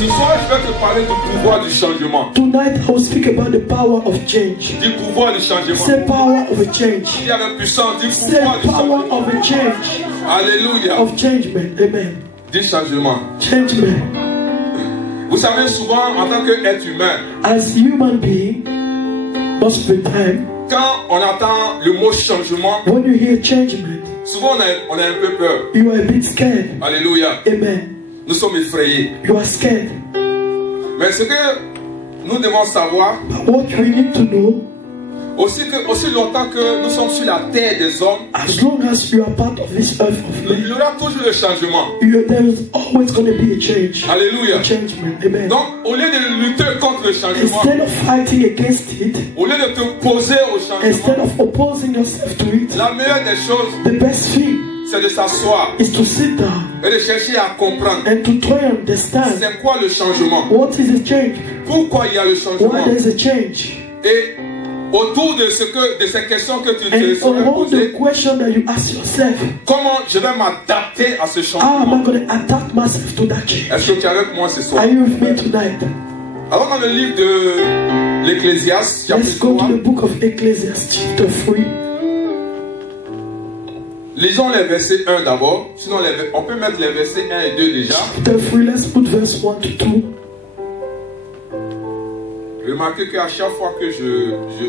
Ce soir, je vais te parler du pouvoir du changement. Tonight I will speak about the power of change. Du pouvoir du changement. Say power of a change. Il y a la puissance du Say pouvoir du power changement. of a change. Alléluia. Of changement. Amen. Du changement. Changement. Vous savez, souvent, en tant qu'être humain, As human being, most of the time, quand on entend le mot changement, when you hear changement, souvent on a un peu peur. you are a bit scared. Alléluia. Amen. Nous sommes effrayés. You are scared. Mais ce que nous devons savoir, But what we need to know, aussi longtemps que nous sommes sur la terre des hommes, as long as you are part of this earth of il man, y aura toujours le changement. there is always going to be a change. Alléluia. A changement. Amen. Donc, au lieu de lutter contre le changement, Instead of fighting against it, au lieu de te poser au instead changement, of opposing yourself to it, la meilleure des choses, the best thing c'est de s'asseoir is to sit down et de chercher à comprendre and to try and understand c'est quoi le changement, what is a change, pourquoi il y a le why changement. there is a change, Et autour de ces questions que tu te and serais all the posées, question that you ask yourself, comment je vais m'adapter à ce how am I changement? going to adapt myself to that change? Est-ce que tu es avec moi ce soir? Are you with me tonight? Alors dans le livre de l'Ecclésiaste, Let's chapitre go to 3, the book of Ecclesiastes chapter 3. lisons les versets 1 d'abord. Sinon, on peut mettre les versets 1 et 2 déjà. Chapter 3, let's put verse 1 to 2. Remarquez qu'à chaque fois que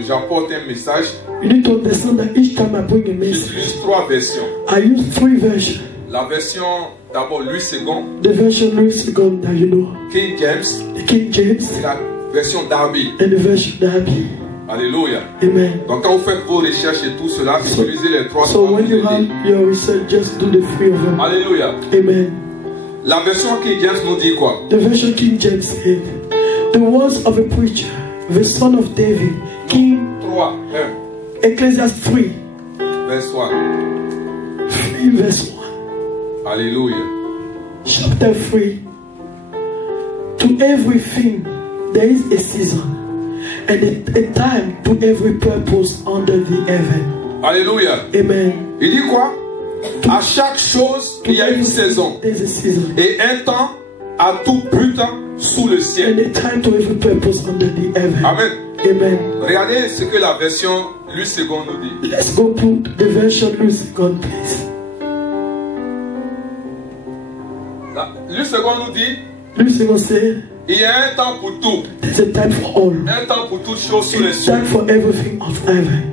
j'apporte un message, You need to understand that each time I bring a message, j'utilise 3 versions. I use 3 versions. La version d'abord Louis II, The version Louis II that you know, King James, the King James, et la version Darby. and the version Darby. Alléluia. Amen. Donc quand vous faites vos recherches et tout cela, utilisez les 3 So when you have your research, just do the 3 of them. Alléluia. Amen. La version King James nous dit quoi? The version King James said, the words of a preacher, the son of David, King 3, 1, Ecclesiastes 3, verse 1. 3 verse 1. Alléluia. Chapter 3. To everything there is a season, and a time to every purpose under the heaven. Alléluia. Amen. Il dit quoi? À chaque chose, il y a une saison. There's a season. Et un temps à tout but sous le And ciel. a time to every purpose under the heaven. Amen. Amen. Regardez ce que la version Louis II nous dit. Let's go to the version Louis II, please. Louis II nous dit, Louis II said, il y a un temps pour tout. there's a time for all. Un temps pour toutes choses sous les A cieux. time for everything of heaven.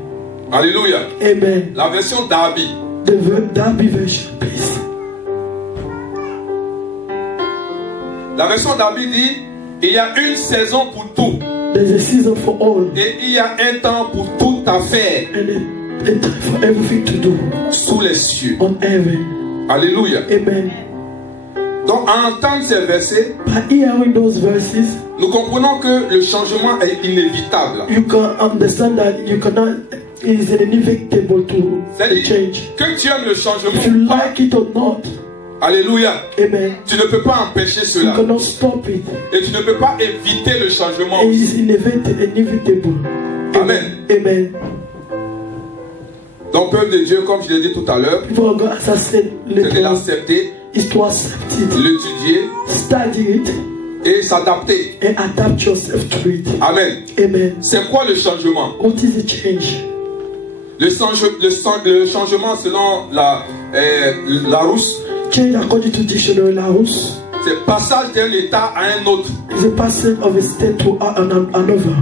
Alléluia. Amen. La version Darby. The Darby version, please. La version Darby dit, il y a une saison pour tout. There's a season for all. Et il y a un temps pour toute affaire And a time for everything to do sous les cieux. on heaven. Alléluia. Amen. Donc, en entendant ces versets, By hearing those verses, nous comprenons que le changement est inévitable. you can understand that you cannot, it is inevitable to C'est-à-dire change. que tu aimes le changement If you ou pas, like it or not, alléluia, amen, tu ne peux pas empêcher you cela. cannot stop it. Et tu ne peux pas éviter le changement. It is inevitable. Amen. Amen. Donc, peuple de Dieu, comme je l'ai dit tout à l'heure, People of God, as I said c'est de later, l'accepter, is to accept it, l'étudier study it, et s'adapter. and adapt yourself to it. Amen. Amen. C'est quoi le changement? What is the change? Le changement selon la Larousse, Change according to dictionary Larousse c'est passage d'un état à un autre. is a passage of a state to another.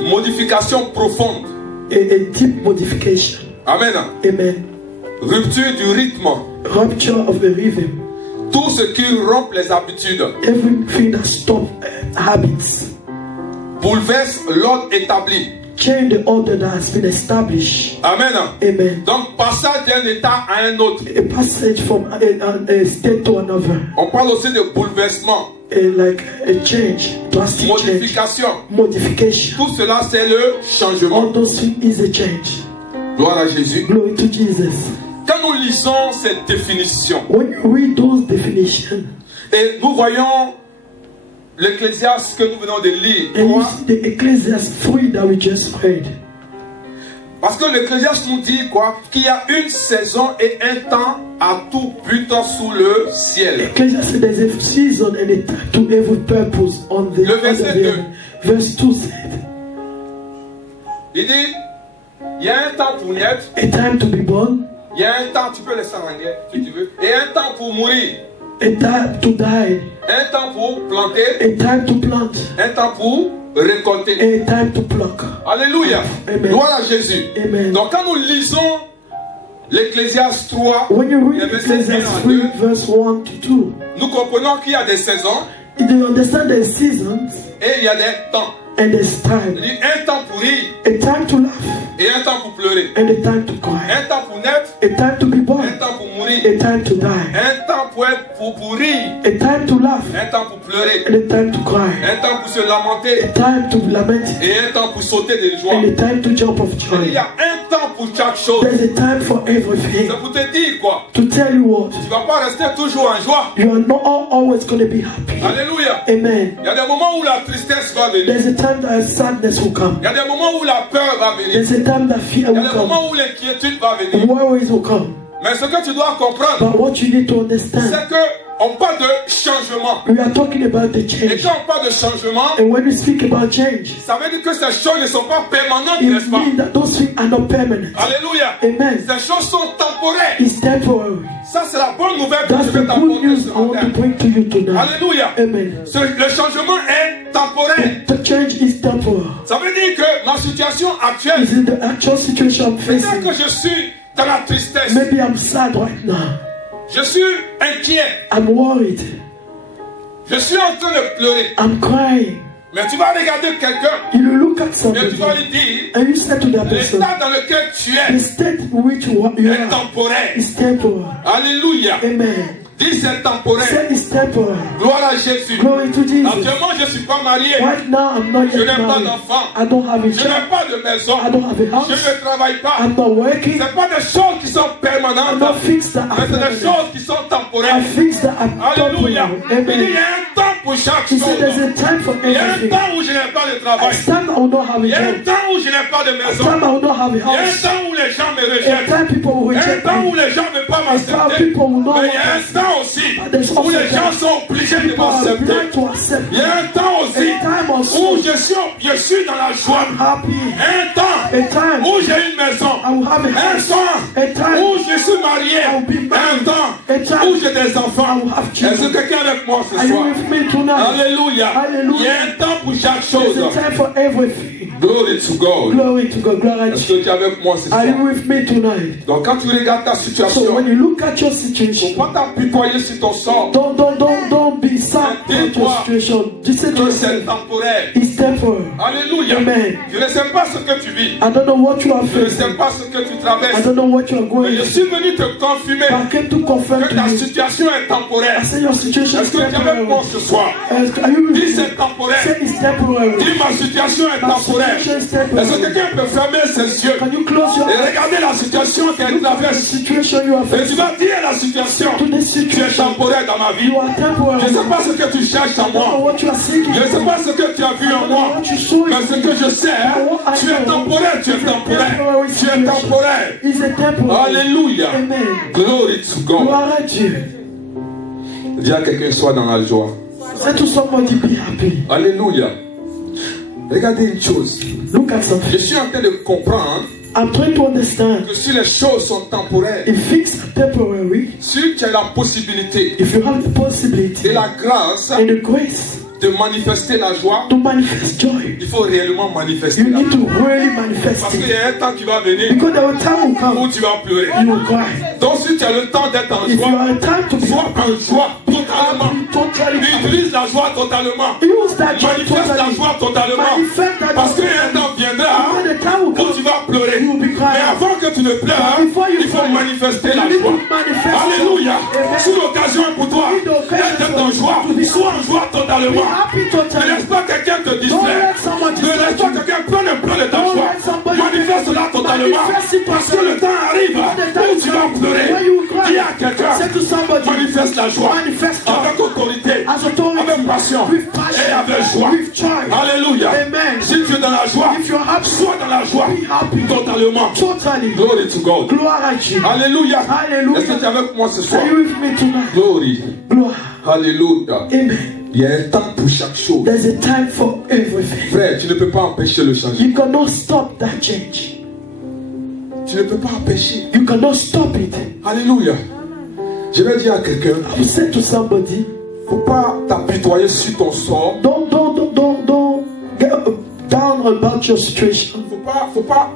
Modification profonde. A deep modification. Amen. Amen. Rupture du rythme. Rupture of the rhythm. Tout ce qui rompt les habitudes. Everything that stops habits. Bouleverse l'ordre établi. Change the order that has been established. Amen. Amen. Donc, passage d'un état à un autre. A passage from a state to another. On parle aussi de bouleversement. Like a change, drastic Modification. change. Modification. Tout cela, c'est le changement. All those things is a change. Gloire à Jésus. Glory to Jesus. Quand nous lisons cette définition, When you read those definitions, et nous voyons l'Ecclésiaste que nous venons de lire, and you see the Ecclesiastes 3 that we just read, Parce que l'Ecclésiaste nous dit quoi? Qu'il y a une saison et un temps à tout but sous le ciel. Ecclesiastes said there's a season and a time to every purpose on the Le verset 2. Verse 2 said, Il dit, il y a un temps pour naître. a time to be born. Il y a un temps, tu peux laisser en anglais si tu veux. Et un temps pour mourir. A time to die. Un temps pour planter. A time to plant. Un temps pour récolter. A time to pluck. Alléluia. Amen. Gloire à Jésus. Amen. Donc quand nous lisons l'Ecclésiaste 3, When you les read versets 1 Ecclesiastes à 3, 2, verse 1 to 2, nous comprenons qu'il y a des saisons do you understand the seasons et il y a des temps. and there's time? Il dit un temps pour rire A time to laugh et un temps pour pleurer. and a time to cry. Un temps pour naître, A time to be un born. temps pour mourir. A time to die. Un temps pour rire, A time to laugh un temps pour pleurer. and a time to cry. Un temps pour se A lamenter time to lament et un temps pour sauter de joie. and a time to jump of Il joy. y a un temps pour chaque chose. There's a time for everything. C'est pour te dire quoi? To tell you what, Tu ne vas pas rester toujours en joie. you are not always going to be happy. Alléluia. Amen. Il y a des moments où la tristesse va venir. There's a time that sadness will come. Il y a des moments où la peur va venir. There's a time that fear Il y a will des come. moments où l'inquiétude va venir. Worries will come. Mais ce que tu dois comprendre, But what you need to understand, c'est qu'on parle de changement. we are talking about the Et change. quand on parle de changement, And when we speak about change, ça veut dire que ces choses ne sont pas permanentes, it n'est-ce pas? means that those things are not permanent. Alléluia. Amen. Ces choses sont temporaires. It's temporary. Ça, c'est la bonne nouvelle que That's je the vais good t'apporter news ce I want to matin. bring to you tonight. Alléluia. Amen. Le changement est temporaire. The change is temporal. Ça veut dire que ma situation actuelle, It's in the actual situation I'm c'est facing. que je suis dans la tristesse. Maybe I'm sad right now. Je suis inquiet. I'm worried. Je suis en train de pleurer. I'm crying. Mais tu vas regarder quelqu'un You look at et tu somebody vas lui dire, and you say to that person, l'état dans lequel tu the es state in which you est are temporaire. is temporal. Alléluia. Amen. Dis c'est temporaire. Say it's temporal. Gloire à Jésus. Glory to Jesus. Actuellement, je ne suis pas marié. Right now, I'm not Je yet n'ai pas married. d'enfant. I don't have a Je job. n'ai pas de maison. I don't have a Je house. ne travaille pas. I'm not working. Ce n'est pas des choses qui sont I'm permanentes, not things that mais are c'est des permanent. choses qui sont I temporaires. things that are Alléluia. temporary. Il dit, il Amen. y a un temps pour chaque He said there's chose. a time for Il y a un everything. temps où je n'ai pas de A travail. time I will not have a Il y a un job. temps où je n'ai pas de A maison. time I will not have a Il y a un house. temps où les gens me A rejettent. time people will Il y a un reject temps où me. les gens ne veulent pas A time m'accepter. people will not Mais il y a un want us. temps aussi There's où also les gens time sont obligés de people are m'accepter. obliged to accept Il y a me. un temps aussi A time also où je suis dans la joie. I'm happy. Un temps A time où j'ai une maison. I will have a Un house. temps A time où je suis marié. I will be Un married. temps A time où j'ai des I enfants. will have Est-ce que children. quelqu'un est avec moi ce Are you soir? with me tonight? Alléluia. Hallelujah. Il y a un temps pour chaque chose. There's a time for everything. Glory to God. Glory to God. Glory Est-ce to que tu es avec moi ce soir? Are you with me tonight? Donc quand tu regardes ta So situation, when you look at your il ne situation, faut pas t'apitoyer sur ton sort. don't be sad about your situation. Just say to Que c'est yourself, temporaire. it's temporary. Alléluia. Amen. Je ne sais pas ce que tu vis. I don't know what you are Je ne sais facing. pas ce que tu I traverses. don't know what you are Mais going je through. suis venu te confirmer But I came to confirm que to ta you. situation est temporaire. I say your situation is Est-ce que tu es avec moi temporary. ce soir? Are you with Dis me? c'est temporaire. Say it's temporary. Dis ma situation est My temporaire. situation is Est-ce que temporary. quelqu'un peut fermer ses yeux Can you close your et eyes? regarder la situation qu'elle Look at the traverse? situation you are Et tu facing. vas dire à la situation, To this tu es situation, temporaire dans ma vie. you are temporary. Je ne sais pas ce que tu cherches en I don't know moi. what you are seeking. Je ne sais pas ce que tu as vu en moi. What you saw Mais ce in que je sais, tu es temporaire, tu es temporaire. Tu es temporaire. is a temporary. Alléluia. Amen. Glory to God. Gloire à Dieu. Dis à quelqu'un, sois dans la joie. Say to somebody, be happy. Alléluia. Regardez une chose. Look at something. Je suis en train de comprendre I'm trying to understand. que si les choses sont temporaires, If things are temporary, si tu as la possibilité if you have the possibility et la grâce and the grace de manifester la joie, to manifest joy, il faut réellement manifester you la need joie. to really manifest Parce qu'il it. y a un temps qui va venir Because there will time will où come, tu vas pleurer. you will cry. Donc si tu as le temps d'être en If you joie, are time to be sois en joie totalement. happy, totally happy. Utilise la joie totalement. Use that joy Manifeste la totally. joie totalement. Manifest that Parce qu'il y a un joy. temps viendra When the time will où tu come, vas pleurer. you will be Mais crying. avant que tu ne pleures, Before you il faut cry, manifester la you need joie. to manifest Alléluia. Amen. Si l'occasion est pour toi d'être en joie, sois en joie Be totalement. happy Ne totally. laisse pas quelqu'un te Don't distraire. let someone Ne laisse distract pas you. quelqu'un prendre un plan de ta Don't joie. let somebody Manifeste-la totalement. manifest it Parce que le temps arrive où tu vas pleurer. When you cry, Dis à quelqu'un, say to somebody, manifeste la joie manifest joy. avec autorité. as authority, avec passion with passion, et avec joie. with joy. Alléluia. Amen. Si tu es dans la joie, If you're happy, sois dans la joie be happy. totalement. Totally. Glory to God. Gloire à Dieu. Alléluia. Alléluia. Est-ce que tu es avec moi ce soir? Are you with me tonight? Glory. Gloire. Alléluia. Amen. Il y a un temps pour chaque chose. There's a time for everything. Frère, tu ne peux pas empêcher le changement. You cannot stop that change. Tu ne peux pas empêcher. You cannot stop it. Alléluia. Je vais dire à quelqu'un, I will say to somebody, faut pas t'apitoyer sur ton sort. don't get down about your situation.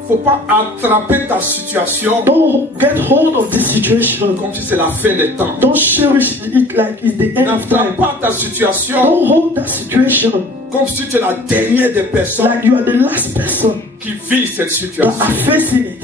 Faut pas attraper ta situation Don't get hold of this situation. comme si c'est la fin des temps. Don't cherish it like it's the end of time. N'attrape pas ta situation Don't hold that situation comme si tu es la dernière des personnes like you are the last person qui vit cette that situation. are facing it.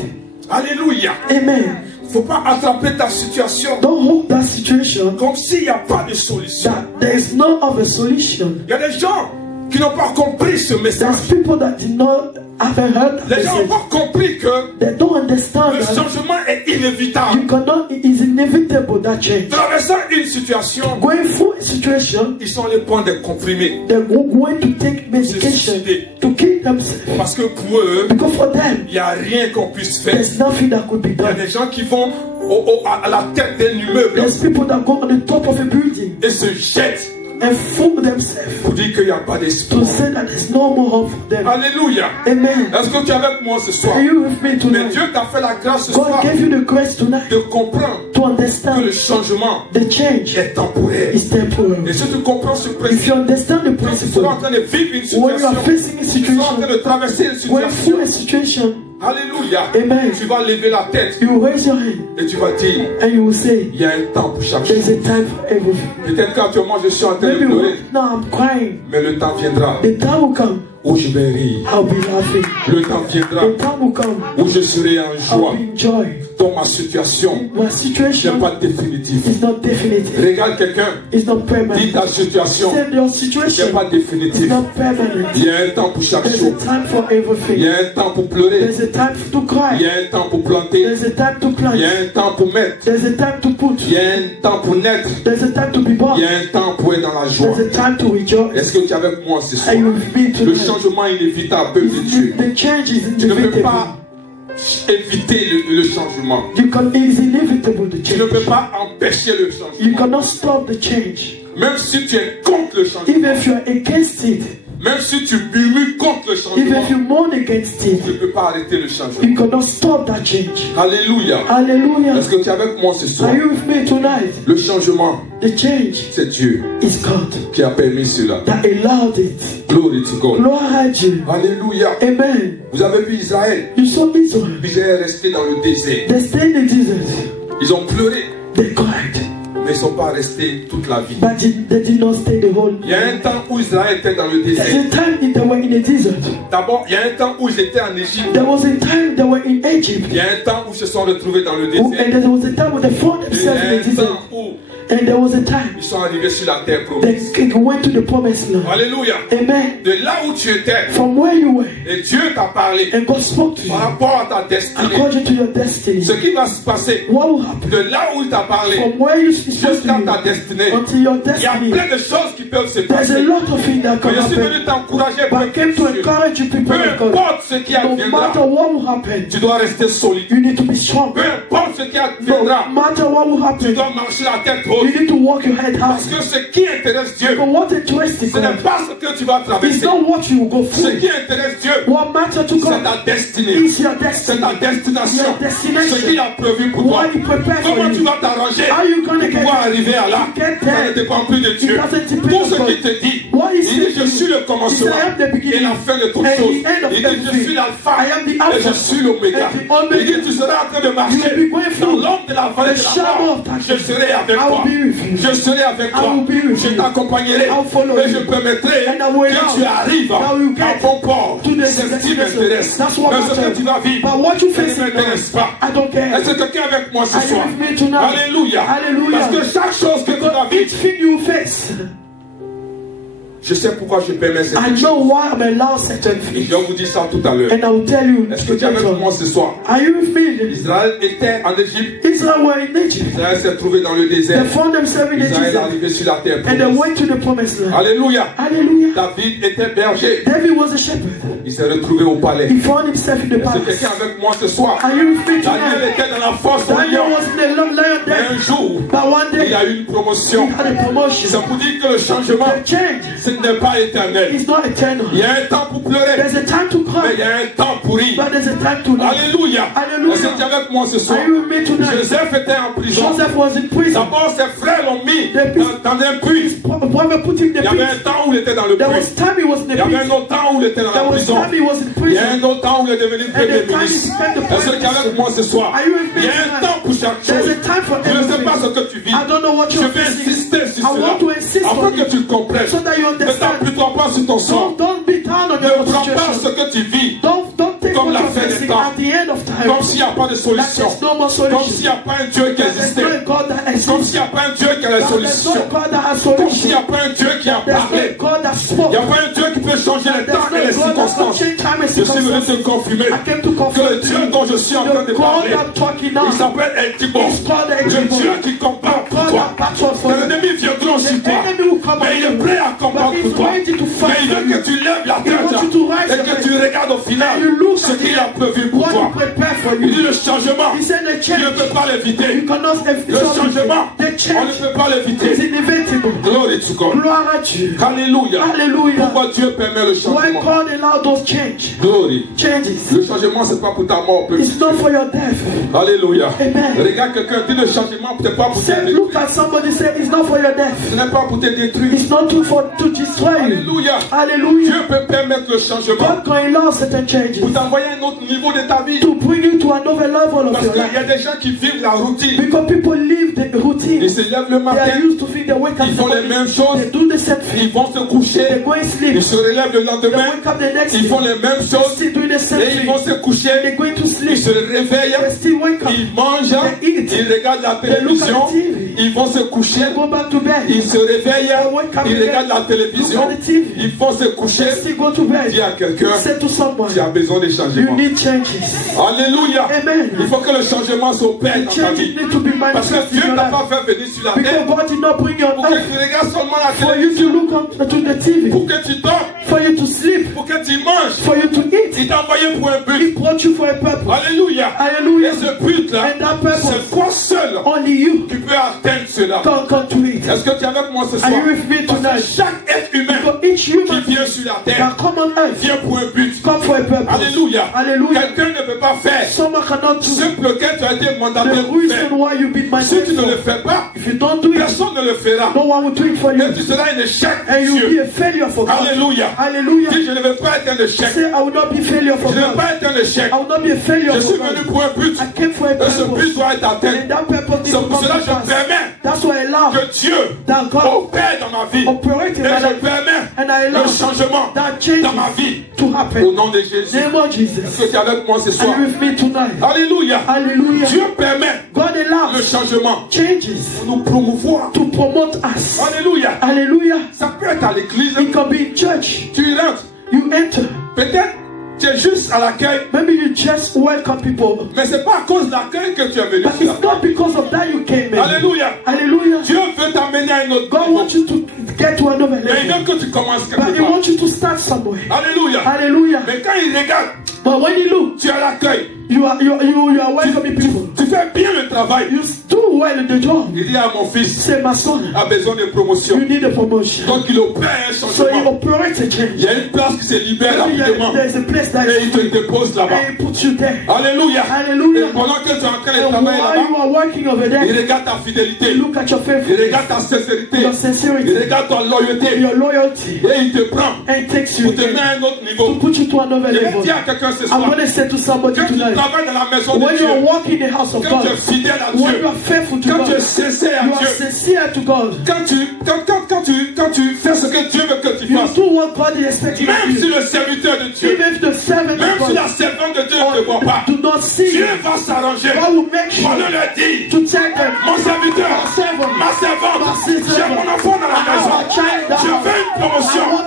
Alléluia. Amen. Faut pas attraper ta situation Don't hold that situation comme s'il n'y a pas de solution. that there is no other solution. Il y a des gens qui n'ont pas compris ce message. There's people that did not haven't heard that Les gens n'ont message. pas compris que They don't understand le that changement est inévitable. you cannot. It is inevitable that change. Traversant une situation, Going through a situation, ils sont allés prendre des comprimés. they're going to take medication suicider. to kill themselves. Parce que pour eux, Because for them, il n'y a rien qu'on puisse faire. there's nothing that could be Il y a done. des gens qui vont à la tête d'un immeuble There's people that go on the top of a building et se jettent and fool themselves pour dire qu'il n'y a pas d'espoir. to say that there's no more hope for them. Alléluia. Amen. Est-ce que tu es avec moi ce soir? Are you with me Mais tonight? Dieu t'a fait la grâce ce God soir gave you the grace tonight de comprendre to que le understand changement the change est temporaire. is temporary. Et si tu comprends ce If principe, you understand the quand tu seras en principle, train de vivre une when you are situation, facing a tu seras en train situation, de traverser une going situation, through a situation, alléluia, Amen. tu vas lever la tête you raise your hand et tu vas dire, and you will say, il y a un temps pour chaque there's chose. a time for everything. Peut-être qu'actuellement je suis en train de Maybe pleurer, now I'm crying. mais le temps viendra The time will come, où je vais rire. I'll be laughing. Le temps viendra The time will come, où je serai en I'll joie. be in joy. Dans ma situation My n'est situation pas définitive. is not definitive. Regarde quelqu'un, It's not dis permanent. ta situation Say your n'est situation pas is définitive. not permanent. Il y a un temps pour chaque There's chose. a time for Il y everything. a un temps pour pleurer. There's a time to Il y cry. a un temps pour planter. There's a time to Il y a plant. un temps pour mettre. There's a time to put. Il y a un temps pour naître. There's a time to be born. Il y a un temps pour être dans la joie. There's a time to rejoice. Est-ce que tu es avec moi ce soir? Are you with me Le tonight? changement inévitable, peuple de Dieu. The change is Tu ne peux inevitable. pas éviter le changement. It is inevitable to Tu ne peux change. pas empêcher le You changement. cannot stop the change. Même si tu es contre le changement, Even if you are against it, même si tu murmures contre le even changement, if you mourn against it, tu ne peux pas arrêter le changement. you cannot stop that change. Alléluia. Hallelujah. Est-ce que tu es avec moi ce soir? Are you with me tonight? Le changement, The change c'est Dieu is God qui a permis cela. that allowed it. Glory to God. Gloire à Dieu. Alléluia. Amen. Vous avez vu Israël? You saw Israel. Israël est resté dans le désert. They stayed in the desert. Ils ont pleuré, They cried. mais ils ne sont pas restés toute la vie. But they did not stay the whole Il y a un temps où Israël était dans le There's désert. a time they were in the desert. D'abord, il y a un temps où ils étaient en Égypte. There was a time they were in Egypt. Il y a un temps où ils se sont retrouvés dans le And désert. there was a time when they found Et il y a themselves in the un desert. temps où And there was a time ils sont arrivés sur la terre promise. they went to the promised land. Alléluia. Amen. De là où tu étais, From where you were. et Dieu t'a parlé And God spoke to you. par rapport à ta destinée. According to your destiny. Ce qui va se passer, What will happen? de là où il t'a parlé From where you supposed to jusqu'à ta be destinée, until your il y a destiny. plein de choses qui peuvent se There's a passer. lot of things that can Mais je suis happen. venu t'encourager, But I came to encourage you people peu of God. importe ce qui No adviendra, matter what will happen, tu dois rester solide. you need to be strong. Peu importe ce qui No adviendra, matter what will tu happen, dois marcher la tête you haute. need to walk your head Parce high. que ce qui intéresse Dieu, But what interests ce n'est God pas ce que tu vas is traverser. not what you will go Ce through. qui intéresse Dieu, What matters to c'est God ta destinée. is your C'est destiny. ta destination. Your destination. Ce qu'il a prévu pour toi. What He prepared for Comment tu you. vas t'arranger How you gonna pour get pouvoir there? arriver à là? To get Ça ne there. dépend plus de Dieu. It doesn't depend Tout on ce God. qu'il te dit, What He il dit je said suis le He commencement said, I am the et beginning la fin de toutes and choses. the end of Il dit je everything. suis l'alpha I am the et Alpha je suis l'oméga. and the Omega. Il dit tu seras en train de marcher You will be going dans through l'ombre de la vallée the de la shadow mort. of darkness. Je serai avec I will toi. be with you. Je serai avec I toi. will be with Je you. t'accompagnerai I'll follow et you. je permettrai And I will que allow tu arrives that you à get bon port. to the C'est ce qui destination. m'intéresse. That's what Mais ce que matters. tu vas vivre, But what you ça face ne in m'intéresse pas. I don't care. Est-ce que quelqu'un est avec moi ce Are you soir? with me tonight? Alléluia. Hallelujah. Parce que chaque chose que tu vas Each vivre, thing you face, Je sais pourquoi je permets cette I chose. know why I'm allowed certain Et things. je vais vous dire ça tout à l'heure. And I will tell you. Est-ce que tu es avec moi ce soir? Are you with me? Israël était en Égypte. Israel were in Egypt. Israël s'est trouvé dans le désert. They found themselves in Israël est Egypt. arrivé sur la terre And they promise. went to the promised land. Alléluia. Hallelujah. David était berger. David was a shepherd. Il s'est retrouvé au palais. He found himself in the Est-ce que palace. quelqu'un est avec moi ce soir? Are you with me Daniel tonight? était dans la force du Daniel lion. was in the lion Mais un den. jour, But one il day, a eu une promotion. he had a promotion. Ça vous dit que le changement, The change ce n'est pas éternel. is not eternal. Il y a un temps pour pleurer, There's a time to mais il y cry, a un temps pour rire. but there's a time to laugh. Alléluia. Alléluia. Est-ce que tu es avec moi ce soir? Are you with me tonight? Joseph était en prison. Joseph was in prison. D'abord, ses frères l'ont mis The dans un puits. prophet put him in the Il y avait pit. un temps où il était dans le There puits. was time he was in Il the y avait un pit. autre temps où il était dans There la was prison. time he was in Il y a prison. un autre temps où il est devenu And premier the time he ministre. spent the Est-ce que tu es avec moi ce soir? Are you with me Il y a un tonight? temps pour chaque There's chose. a time for Je ne sais pas ce everything. que tu vis. I don't know what Je you're vais facing. insister sur I want to cela. insist Afin on que it tu comprennes. so that you Ne understand. t'appuie-toi pas sur ton sort. Don't be down on Ne your prends pas ce situation. que tu vis Don't take comme what la you're fin des facing temps. at the end of time. comme s'il n'y a pas de That solution. there's no more Comme s'il solution. n'y a pas un Dieu qui There's existait. no God that Comme exists. s'il n'y a pas un Dieu qui a la There's solution. no God that has Comme s'il n'y solution. a pas un Dieu qui a There's parlé. no God that Il spoke. n'y a pas un Dieu qui peut changer les temps et les There's no God that can circonstances. change time and Je suis venu circumstances. te confirmer I came to que confirm le Dieu dont je suis en train de the God parler, I'm talking now. il s'appelle El Tibon. He's called Le El Tibon. Dieu qui combat pour God toi. that battle for Que you. l'ennemi viendra sur The toi. enemy will come Mais il est at you. prêt à combattre But pour he's toi. ready to Mais fight il for veut you. que tu lèves la He tête wants you to rise et que your tu head. regardes au final And you look ce at qu'il a it. prévu pour What toi. he prepared for Il dit you. le changement, He said the tu ne change. peux pas l'éviter. You cannot Le changement, the on ne change peut pas is l'éviter. inevitable. Glory to God. Gloire à Dieu. Alléluia. Alléluia. Pourquoi Dieu permet le Why changement? God allow those change? Glory. Changes. Le changement, c'est pas pour ta mort. It's not for your death. Alléluia. Amen. Regarde quelqu'un, dit le changement, c'est pas pour te Say, détruire. look at somebody, say it's not for your death. Ce n'est pas pour te détruire. It's not to destroy you. Alléluia. Hallelujah. Dieu peut permettre le changement God can allow certain changes pour t'envoyer à un autre niveau de ta vie. to bring you to another level of Parce your qu'il y a life. des gens qui vivent la routine. Because people live the routine. Ils se lèvent le They are matin, used to think they wake up ils in the font les morning, mêmes choses, they do the same thing. ils vont se They coucher, go and sleep. ils se relèvent le They lendemain, wake up the next ils day. font les mêmes They choses still doing the same et ils thing. vont se They're coucher, going to ils sleep. se réveillent, They still wake up. ils mangent, They eat. ils regardent la They look at télévision, the TV. ils vont se coucher, They go back to bed. ils se réveillent, wake up ils again. regardent la télévision, Look at the TV. ils vont se coucher. They still go to bed. Dis à quelqu'un, Say to someone, tu as besoin de you changement. need changes. Alléluia. Amen. Il faut que le changement s'opère dans ta Changes vie. need to be Parce manifested que Dieu in your n'a life. pas fait venir sur la Because terre God did not bring you on pour que earth tu regardes seulement la for you to télévision, look to the TV, pour que tu dors, for you to sleep, pour que tu manges. for you to eat. Il t'a envoyé pour un He but. brought you for a purpose. Alléluia. Et Hallelujah. ce but-là, And that purpose, c'est toi seul only you qui peux atteindre cela. can come to it. Est-ce que tu es avec moi ce soir? Are you with me Parce que tonight? chaque être humain Because each qui human vient sur la terre that come on earth vient pour un but. come for a purpose. Alléluia. Hallelujah. Quelqu'un ne peut pas faire Someone cannot do ce pour lequel tu as été mandaté the pour faire. reason why you've been Si tu ne le mandated. fais pas, If you don't do it, personne ne le fera. no one will do it for you. Et tu seras un échec And pour you'll be Dieu. a failure for God. Alléluia. Hallelujah. Dis, je ne veux pas être un échec. Say, I will not be failure for Je ne veux God. pas être un échec. I will not be a failure Je for suis venu God. pour un but. I came for a Et ce but purpose. doit être atteint. And that purpose needs C'est to pour come cela to que je pass. permets That's why I allow que Dieu that God opère dans ma vie. operate in Et my je life. permets And I allow le changement that change dans ma vie. to Au happen. nom de Jésus. Name of Est-ce Jesus. que tu es avec moi ce Are soir? you with me tonight? Alléluia. Hallelujah. Dieu permet God le allows changement changes pour nous promouvoir. to promote us. Alléluia. Hallelujah. Ça peut être à l'église. It can be in church. Tu y rentres. You enter. Peut-être tu es juste à l'accueil. Maybe you just welcome people. Mais ce n'est pas à cause de l'accueil que tu es venu. But it's not because of that you came in. Alléluia. Hallelujah. Dieu veut t'amener à un autre God niveau. wants you to get to another Mais il level. veut que tu commences But quelque He part. wants you to start somewhere. Alléluia. Hallelujah. Mais quand il regarde, But when you look, tu es à l'accueil. you are welcoming people. Tu fais bien le travail. You do well in the job. Il dit à mon fils, Say, my son, a besoin de promotion. you need a promotion. Donc il opère un So he changement. operates a Il change. y a une place qui se libère Maybe rapidement. there's a place that Et il is te free. dépose là-bas. And he puts you there. Alléluia. Et Hallelujah. pendant que tu es en train de And travailler while là-bas, you are working over il there, regarde ta fidélité. you look at your Il faithfulness, regarde ta sincérité. your Il sincerity, regarde ta loyauté. your loyalty, Et il te prend and takes you pour te again mettre à un autre to niveau. put you to another Je vais level. dire à quelqu'un ce I'm soir, going to say to somebody quand tu tonight, travailles dans la maison de when you are Dieu, walking in the house of quand tu es God, fidèle à when you Dieu, are faithful to quand tu es God, sincère you à are Dieu, sincere to God, quand tu fais ce que Dieu veut que tu you fasses, do what God is expecting même of si you. le serviteur de Dieu, Even if the servant même of si la God servante de Dieu ne te voit pas, do not see Dieu you, va s'arranger God will make pour sure le leur dire. to tell them, Mon serviteur, my servant, ma servante, my sister, j'ai mon enfant dans la I have maison. a child Je down. veux une promotion. I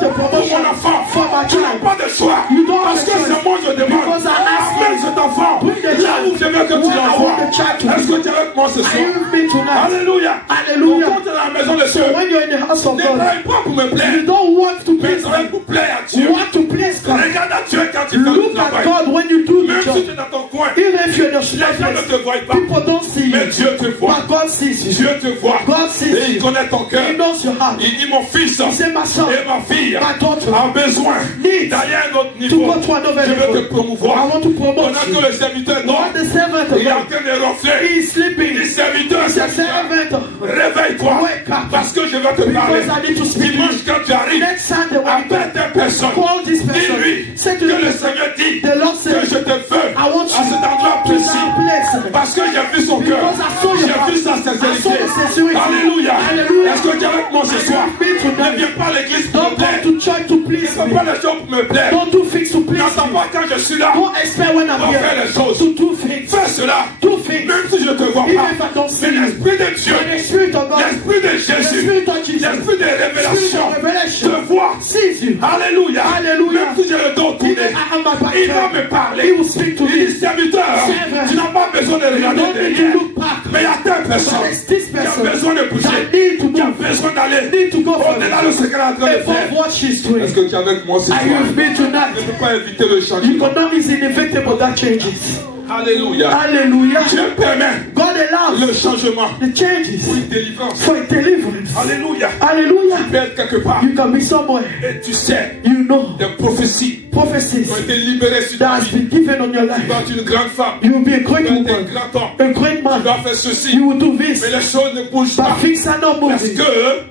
pour me plaire. You don't want to Mais please travaille God. pour plaire à Dieu. You want to please God. Regarde à Dieu quand tu fais le Look at travail. God when you do the Même si job. tu es dans ton coin, Even if you're in the les gens ne place, te voient pas. people don't see Mais you. Dieu te voit. But God sees you. Dieu te voit. God sees Et il you. connaît ton cœur. He knows your heart. Il dit mon fils He said, my son, et ma fille my daughter, a besoin needs d'aller à un autre to niveau. go to another Je veux te level. I promouvoir. want to promote Pendant you. que le serviteur dort, What the servant il est en of train de ronfler. He is sleeping. Il dit serviteur, He's a servant. réveille-toi. Wake up. Parce que je vais te parler. Because I need to speak to Dimanche you. quand tu arrives, Next Sunday when you appelle come, des personnes. call this person. Dis-lui Say que to le the Seigneur dit the Lord que said, je te veux I want à cet endroit you to précis. that place. Parce que j'ai vu son cœur. Because I saw your J'ai vu sa heart. I saw sincérité. the sincerity. Alléluia. Hallelujah. Est-ce que tu es avec moi ce soir? Me Ne tonight. viens pas à l'église pour me Don't plaire. come to church to please Ne fais me. pas les choses pour me plaire. Don't do things to please N'attends me. pas quand je suis là. Don't expect when I'm On va faire here les choses. to do things. Fais cela. Do things. Même si je ne te vois Even pas. if I don't see Mais you. l'Esprit de Dieu, When the Spirit of God, l'Esprit de the Jésus, Spirit of Jesus, l'Esprit de Spirit révélation of revelation, te voit. sees you. Alléluia. Hallelujah. Même si j'ai le dos tourné, Even I have my back il va turned, me parler. He will speak to Il dit me. serviteur, Servant. tu n'as pas besoin de You regarder don't need to derrière. look back. Mais il y a telle personne But it's this qui a person besoin de bouger, that need to qui a move, besoin d'aller need to go for au-delà de ce qu'elle est en train de above faire. what she's doing. Est-ce que tu es avec moi ce soir? Are you with me Je tonight? ne peux pas éviter le You changement. cannot is inevitable that changes. Alléluia. Hallelujah. Dieu permet God allows le changement the changes pour une délivrance. for a deliverance. Alléluia. Hallelujah. Tu peux être quelque part You can be somewhere. et tu sais You know des prophéties prophecies qui ont été libérées sur ta that has vie. been given on your Tu life. vas être une grande femme. You will be a Tu great vas être un woman, grand homme. a great Tu man. vas faire ceci. You will do this. Mais les choses ne bougent pas. But things are not Parce moving que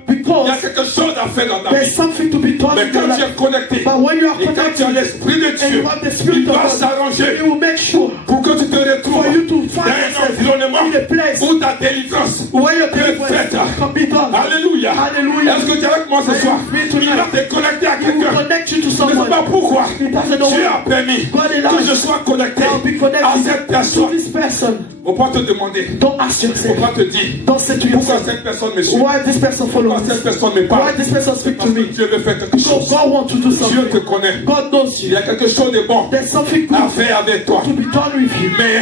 il y a because quelque chose à faire dans ta there's vie. something to be done Mais in your quand tu life. es connecté But when you are et quand tu as connected l'Esprit de and Dieu, you have the Spirit il of va God, s'arranger He will make sure pour que tu te retrouves for you to dans find un yourself environnement in a place où ta délivrance where your peut être faite. deliverance can be done. Alléluia. Hallelujah. Est-ce que tu es avec moi ce soir? Il va te connecter à He will quelqu'un. connect you to Je ne sais someone. pas pourquoi He doesn't know Dieu why. a permis God allows que je sois connecté I'll be connected à cette to personne. this person. On va te demander, Don't ask on yourself. va te dire, Don't say to pourquoi yourself, cette personne me suit? why this person follows Pourquoi cette me? personne me parle? Why this person speak to Parce que me? Dieu veut faire quelque So chose. God wants to do Dieu te something. connaît. God knows Il y you. a quelque chose de bon There's something à good faire avec toi. to be done with you. Mais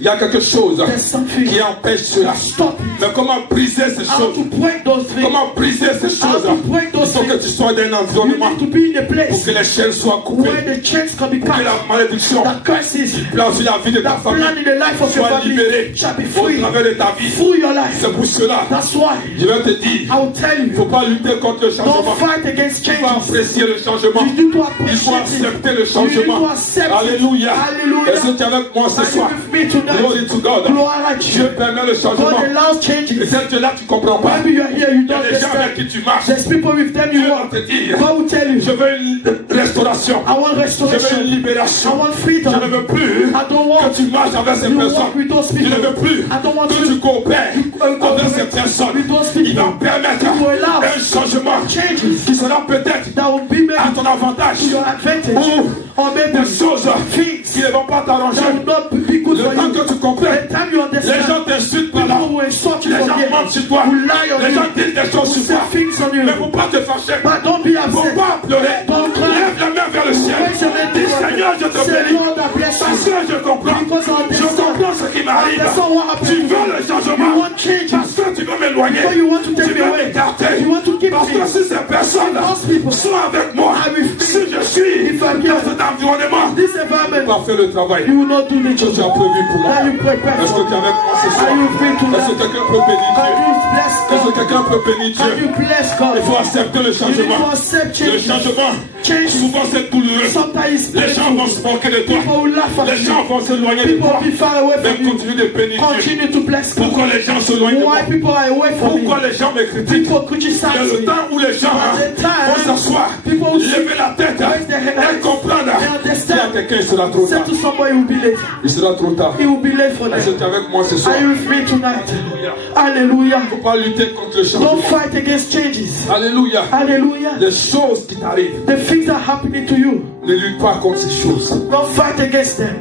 il y a quelque chose There's something qui empêche cela. stop it. Mais comment briser ces How choses? to break those things. Comment briser ces choses? How to break Il those faut que things. tu sois dans un You environnement need to be in a pour place que les chaînes soient coupées. where the chains can be Pour que cut. la malédiction That curses, plan sur la vie de ta that plan in famille the life of your soit libérée family shall be au free travers de ta vie. through your life. C'est pour cela That's why je vais te dire, I will tell il ne faut you, pas lutter contre le don't changement. fight against Il faut changes. apprécier le changement. You need to Il faut appreciate it. accepter le You need changement. to accept it. Alléluia. Hallelujah. Est-ce que tu es avec moi ce Are you soir? with me tonight? Glory to God. Gloire à Dieu Dieu. permet le changement. God allows Et changes. celle là tu ne comprends pas. Maybe you are here, you Il y a don't des gens avec understand. qui tu marches. There's people with them Dieu you va walk. te dire, God will tell you, je veux une restauration. I want Je veux une restoration. I libération. want Je freedom. ne veux plus I don't que want tu marches avec ces you personnes. walk with those Je ne people. veux plus I don't want que tu you coopères avec ces personnes. with those Il va people permettre who allow un changement changes qui sera peut-être that will be à made ton avantage. to your advantage. Ou Or maybe des choses things qui ne vont pas t'arranger. that will not be good Le for temps you. que tu comprends, The time you les understand, gens t'insultent par là. people will insult you Les from gens here. mentent sur toi. Will lie on Les you. gens disent des choses Will sur toi. say things on you. Mais il ne faut pas te fâcher. But don't be Il ne faut upset. pas pleurer. Don't cry. Lève la main vers le ciel. Raise your hand to Dis God. Seigneur, je te Say, bénis. Lord, I bless Parce you. que je comprends. Because I Je understand. comprends ce qui m'arrive. That's not what happened Tu to veux me. le You changement. want changes. Parce que tu veux m'éloigner. Because you want to Tu take me veux away. m'écarter. You want to keep Parce que me. si ces personnes Those people sont avec moi, are with me. si je suis If I'm dans here, cet environnement, this tu environment, vas faire le travail you will not do the que tu as job prévu pour moi. that you prepare Est-ce que for. tu es avec moi ce soir? Are you free to Est-ce que learn? quelqu'un peut bénir Can Dieu? you bless Est-ce que God? quelqu'un peut bénir Can Dieu? you bless God? Il faut accepter le You need to changement. accept Le changes. changement, Change. souvent c'est douloureux. Sometimes it's Les gens vont se painful. moquer de toi. People will laugh at Les gens you. vont s'éloigner de People toi. will be far away Mais from you. continue de bénir Dieu. Continue to bless God. Pourquoi les gens s'éloignent de moi? Why people are away from Pourquoi me? les gens me critiquent? People Il y a criticize le me. temps où les gens vont s'asseoir, People will lever la tête raise their head et comprendre and qu'il y a understand. quelqu'un, il sera trop Say tard. to somebody, it will be late. Il sera trop tard. It will be late for Est-ce que them. tu es avec moi ce soir? Are you with me tonight? Alléluia. Hallelujah. Il ne faut pas lutter contre le Don't changement. fight against changes. Alléluia. Hallelujah. Les choses qui t'arrivent, The things that are happening to you, ne lutte pas contre ces choses. don't fight against them.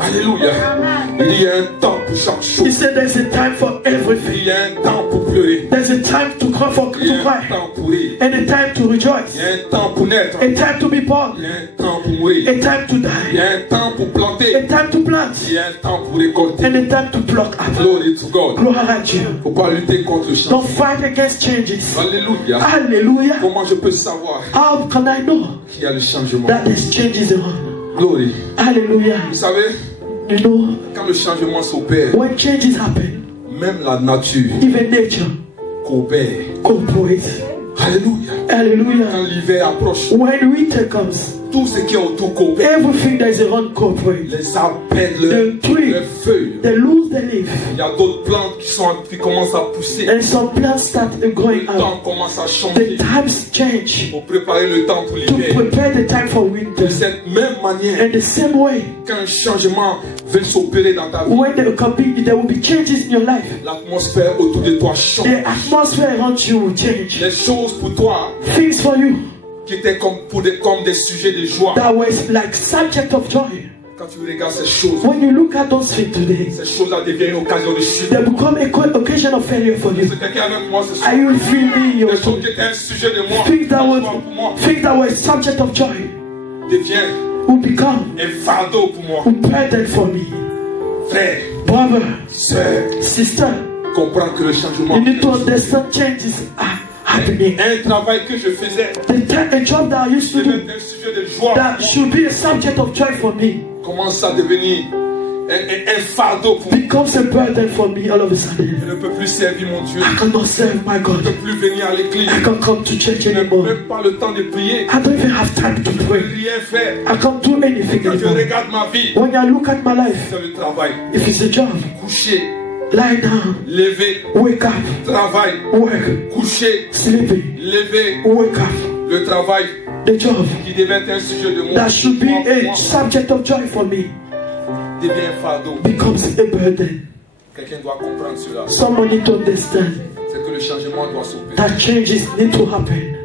Alléluia. Il y a un temps pour chaque He chose. said there's a time for everything. Il y a un temps pour pleurer. There's a time to cry, Il y a un cry, temps pour rire. and a time to Il rejoice, y a un temps pour naître. a time to be born, Il y a un temps pour mourir. a time to die. Il y a un temps pour planter. A time to plant. Il y a un temps pour récolter. And a time to pluck up. Glory to God. Gloire à Dieu. Faut pas lutter contre le changement. Don't fight against changes. Alléluia. Hallelujah. Comment je peux savoir How can I know qu'il y a le changement? that there's changes around? Glory. Hallelujah. Vous savez, You know, quand le changement s'opère, when changes happen, même la nature even nature coopère. cooperates. Alléluia. Hallelujah. Quand l'hiver approche, When winter comes, tout ce qui est autour coopère. everything that is around cooperates. Les arbres perdent The tree, leurs feuilles. they lose their leaf. Il y a d'autres plantes qui commencent à pousser. And some plants start growing Le temps out. commence à The changer times change pour préparer le temps pour to l'hiver. prepare the time for De winter. cette même manière, And the same way, quand un changement veut s'opérer dans ta vie, when there will be changes in your life, l'atmosphère autour de toi change. the atmosphere around you will change. Les choses pour toi Things for you qui étaient comme des sujets de joie. that was like subject of joy. Quand tu regardes ces choses, When you look at those things today, ces choses-là deviennent une occasion de chute. they become a occasion of failure for you. C'est quelqu'un avec moi ce soir. Are you feeling your Les choses qui étaient un sujet de moi, things that de were joie pour moi, things that were subject of joy deviennent will become un fardeau pour moi. a burden for me. Frère, Brother, sœur, sister, comprends que le changement, you need to understand changes are happening. un travail que je faisais, A job that I used to do devait être un sujet de joie. that should be a subject of joy for me Commence à devenir un fardeau pour moi. becomes a burden for me all of a Je sudden. ne peux plus servir mon Dieu. I cannot serve my Je ne God. peux plus venir à l'église. I can't come to church Je n'ai anymore. même pas le temps de prier. I don't even have time to Je ne peux pray. rien faire. I can't do anything Quand je anymore. regarde ma vie, When I look at my life, c'est le travail. if it's a job, Coucher, lie down, lever, wake up, travail, work, coucher, sleeping, lever, wake up. le travail The job qui devait être un sujet de moi, that should be pour a moi, subject of joy for me devient un fardeau. becomes a burden. Quelqu'un doit comprendre cela. Someone need to understand C'est que le changement doit s'opérer. that changes need to happen.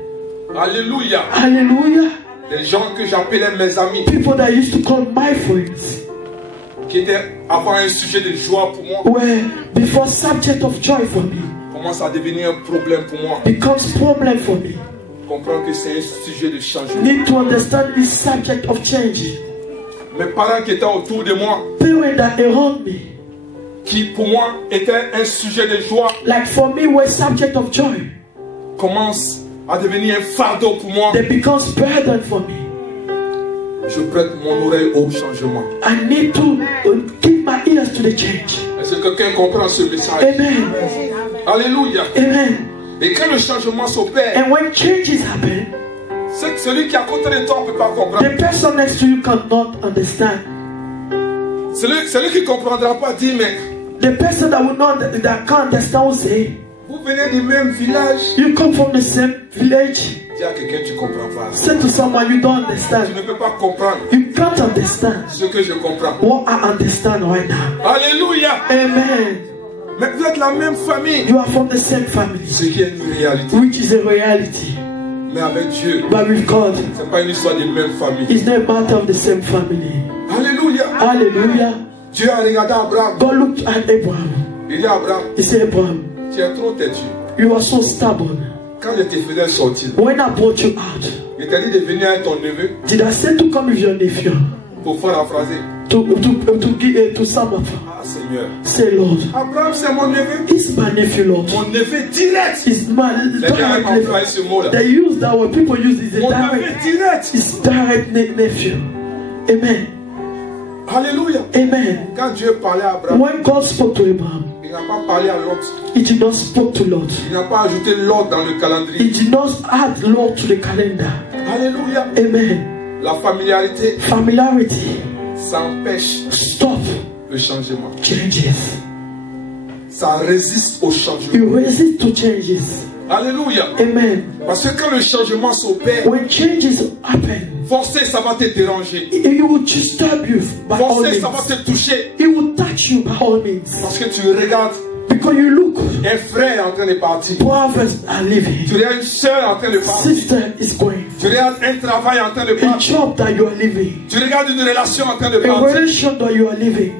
Alléluia. Hallelujah. Les gens que j'appelais mes amis, People that I used to call my friends qui étaient avant un sujet de joie pour moi, were before subject of joy for me commencent à devenir un problème pour moi. becomes problem for me. Comprends que c'est un sujet de changement. Need to understand this subject of change. Mes parents qui étaient autour de moi, People that around me, qui pour moi étaient un sujet de joie, like for me, were subject of joy. commencent à devenir un fardeau pour moi. They becomes burden for me. Je prête mon oreille au changement. I need to keep my ears to the change. Est-ce que quelqu'un comprend ce message? Amen. Alléluia. Amen. Et quand le changement s'opère, And when changes happen, c'est que celui qui est à côté de toi ne peut pas comprendre. the person next to you cannot understand. Celui qui ne comprendra pas dit, mais The person that will not that can't understand will say, vous venez du même village. you come from the same village. Dis à quelqu'un, tu ne comprends pas. Say to someone you don't Tu understand. ne peux pas comprendre You can't understand ce que je comprends. what I understand right now. Alléluia. Amen. Mais vous êtes la même famille. You are from the same family, Ce qui est une réalité. which is a reality. Mais avec Dieu, But with God, ce n'est pas une histoire de même famille. it's not a matter of the same family. Alléluia. Hallelujah. Dieu a regardé Abraham. God looked at Abraham. Il dit à Abraham, He said, Abraham, tu es trop têtu. you are so stubborn. Quand je te faisais sortir, When I brought you out, il t'a dit de venir avec ton neveu did I say to come with your nephew? pour paraphraser. To sum up, Ah Seigneur. say, Lord, Abraham c'est mon neveu. he's my nephew, Lord. Mon neveu direct. He's my Les gens direct ont nephew. employé ce mot-là. They use that word. People use it. Mon neveu direct. It's direct nephew. Amen. Alléluia. Amen. Quand Dieu parlait à Abraham, When God spoke to Abraham, il n'a pas parlé à l'autre. he did not speak to Lot. Il n'a pas ajouté l'autre dans le calendrier. He did not add Lord to the calendar. Alléluia. Amen. La familiarité, Familiarity ça empêche stop le changement. changes. Ça résiste au changement. You resist to changes. Alléluia. Amen. Parce que quand le changement s'opère, When changes happen, forcé, ça va te déranger. it will disturb you by all Forcé, ça va means. te toucher. It will touch you by all means. Parce que tu regardes Because you look, un frère en train de partir. brothers are living. Tu regardes une soeur en train de partir. Sister is going. Tu regardes un travail en train de A partir. job that you are living. Tu regardes une relation en train de A partir. relation that you are living.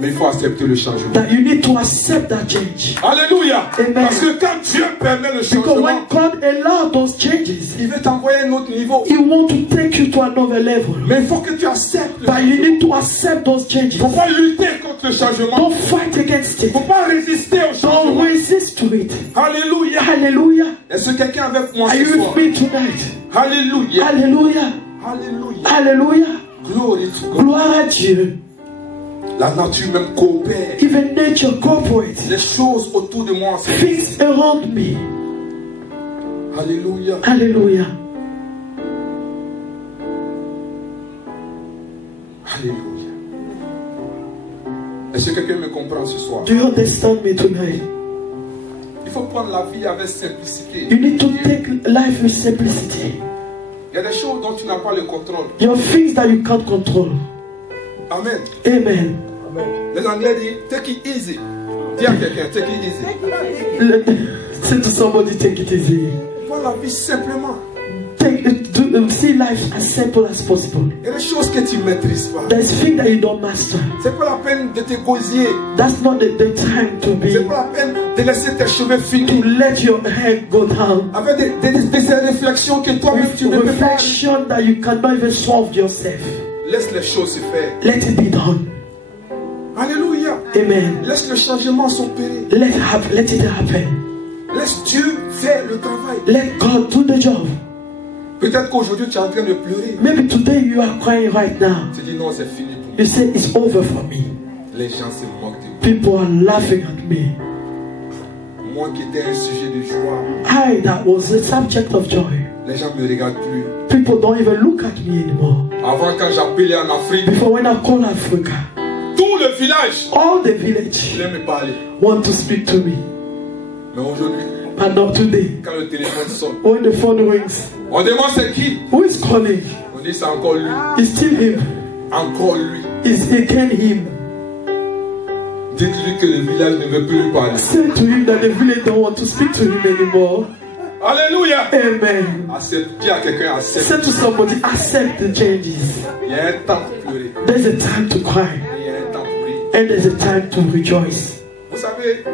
Mais il faut accepter le changement. That you need to accept that change. Alléluia. Amen. Parce que quand Dieu permet le Because changement, when God allows those changes, il veut t'envoyer à un autre niveau. He wants to take you to another level. Mais il faut que tu acceptes le But you changement. need to accept those Il ne changes. faut pas lutter contre le changement. Don't fight against Il it. ne faut pas résister au Don't changement. resist to it. Alléluia. Hallelujah. Est-ce que quelqu'un avec moi Are ce you soir? with me tonight? Alléluia. Hallelujah. Alléluia. Hallelujah. Glory to God. Gloire à Dieu. La nature même coopère. Even nature cooperates. Les choses autour de moi, c'est Things around me. Alléluia. Hallelujah. Alléluia. Est-ce que quelqu'un me comprend ce soir? Do you understand me tonight? Il faut prendre la vie avec simplicité. You need to take life with simplicity. Il y a des choses dont tu n'as pas le contrôle. There are things that you can't control. Amen. Amen. Les Anglais disent take it easy. Dis à quelqu'un, take it easy. Say to somebody, take it easy. Prends la vie simplement. See life as simple as possible. Il y a des choses que tu ne maîtrises pas. There's things that you don't master. C'est pas la peine de t'égosiller. That's not the time to C'est be, pas la peine de laisser tes cheveux to finis. let your head go down. Avec des réflexions que toi-même tu ne peux pas. Reflection that you cannot even solve yourself. Laisse les choses se faire. Let it be done. Alléluia. Amen. Laisse le changement s'opérer. Let it happen. Laisse Dieu faire le travail. Let God do the job. Peut-être qu'aujourd'hui tu es en train de pleurer. Maybe today you are crying right now. Tu dis non, c'est fini pour moi. You say it's over for me. Les gens se moquent de moi. People are laughing at me. Moi qui étais un sujet de joie, I that was the subject of joy. les gens ne me regardent plus. People don't even look at me anymore. Avant, quand j'appelais en Afrique, Before when I call Africa, tout le village all the village voulait me parler. want to speak to me. Mais aujourd'hui, But not today. quand le téléphone sonne, When the phone rings, on demande c'est qui? who is calling? On dit c'est encore lui. It's still him. Encore lui. It's again him. Dites-lui que le village ne veut plus lui parler. Say to him that the village don't want to speak to him anymore. Alléluia. Amen. Accepte. Dis à quelqu'un, accepte. Say to somebody, accept the changes. Il y a un temps pour pleurer. There's a time to cry. Et il y a un temps pour rire. And there's a time to rejoice. Vous savez,